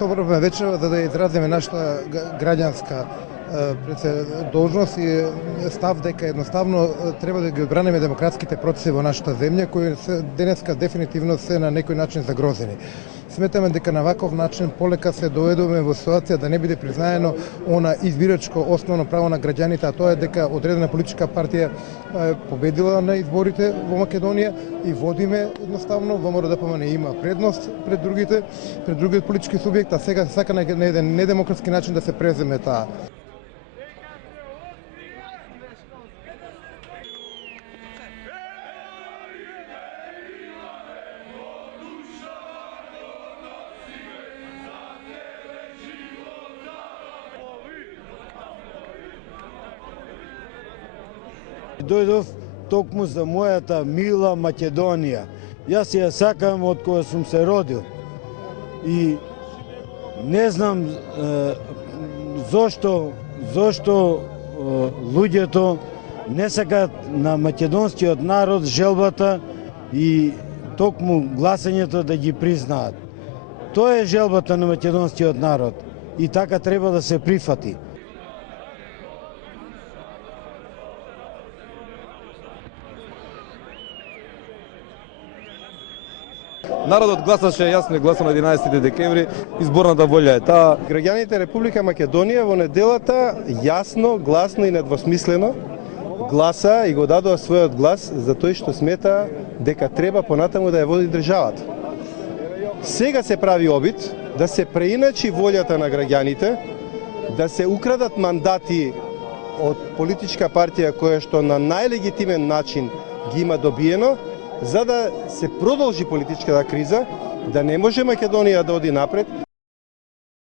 собравме вечерва за да изразиме нашата граѓанска должност и став дека едноставно треба да ги одбраниме демократските процеси во нашата земја, кои се денеска дефинитивно се на некој начин загрозени. Сметаме дека на ваков начин полека се доведуваме во ситуација да не биде признаено она избирачко основно право на граѓаните, а тоа е дека одредена политичка партија победила на изборите во Македонија и водиме едноставно ВМРО ДПМН има предност пред другите политички субјекти, а сега се сака на еден недемократски начин да се преземе таа. Дојдов токму за мојата мила Македонија. Јас ја сакам од кога сум се родил. И не знам зошто луѓето не сакаат на македонскиот народ желбата и токму гласањето да ги признаат. Тоа е желбата на македонскиот народ и така треба да се прифати. Народот гласаше јасно и гласно на 11 декември, изборната волја е таа. Граѓаните Република Македонија во неделата јасно, гласно и недвосмислено гласа и го дадоа својот глас за тој што смета дека треба понатаму да ја води државата. Сега се прави обид да се преиначи волјата на граѓаните, да се украдат мандати од политичка партија која што на најлегитимен начин ги има добиено, за да се продолжи политичката криза, да не може Македонија да оди напред.